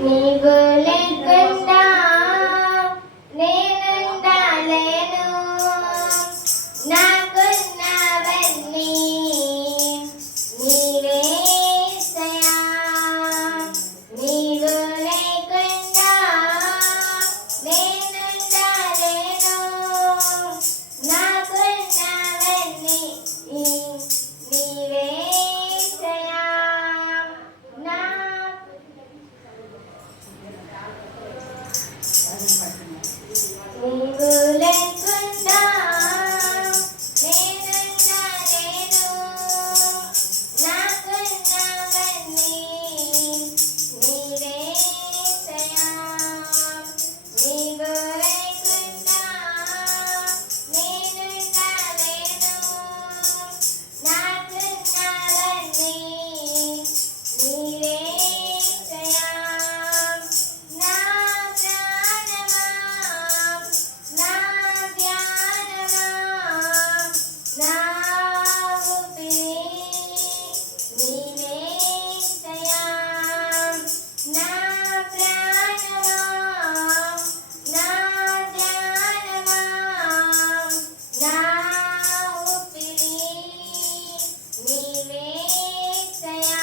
నీవు లేకుండా నేనుండలేను, నాకున్నవన్నీ నీవే యేసయ్యా. నీవు లేకుండా నేనుండలేను, నాకున్నవన్నీ నీవే యేసయ్యా. నీవు లేకుండా నేనుండలేను, నాకున్నవన్నీ నీవే యేసయ్యా. నీవు లేకుండా నేనుండలేను, నాకున్నవన్నీ నీవే యేసయ్యా. నా ప్రాణమా, నా ధ్యానమా, నా ఊపిరి నీవే యేసయ్యా. నా ప్రాణమా, నా ధ్యానమా, నా ఊపిరి నీవే యేసయ్యా.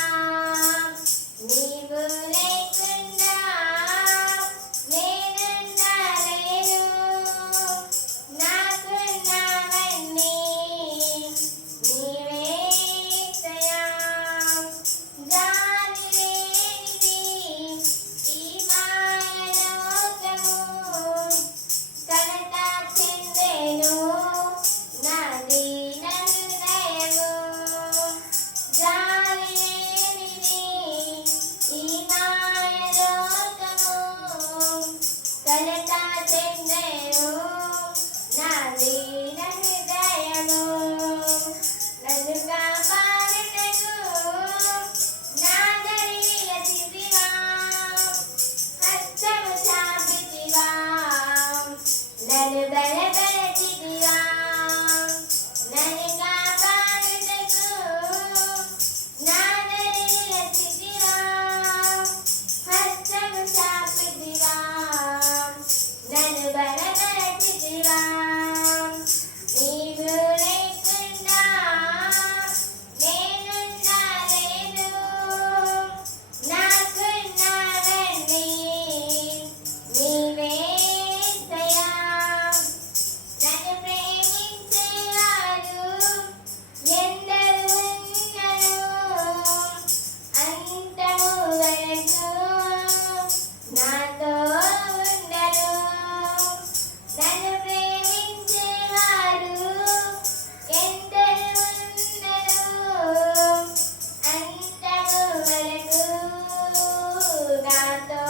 నీవు లేకుండా నేనుండలేను, నాకున్నవన్నీ నీవే యేసయ్యా. జాలి లేనిది ఈ మాయలోకము, కలత చెందెను నా దీన హృదయము. జాలి లేనిది ఈ మాయలోకము, కలత చెందెను నా దీన హృదయము. నన్ను కాపాడుటకు నా దయచేసితివా, హస్తము చాపితివా, నన్ను బలపరచితివా. నన్ను కాపాడుటకు నా దయచేసితివా, హస్తము చాపితివా, నన్ను బలపరచితివా. నీవు లేకుండా నేనుండలేను, నాకున్నవన్నీ నీవే యేసయ్యా. నన్ను ప్రేమించేవారు ఎందరు ఉన్నను, అంతము వరకు నాతో ఉండరు. నన్ను ప్రేమించేవారు ఎందరు ఉన్నను, అంతము వరకు నాతో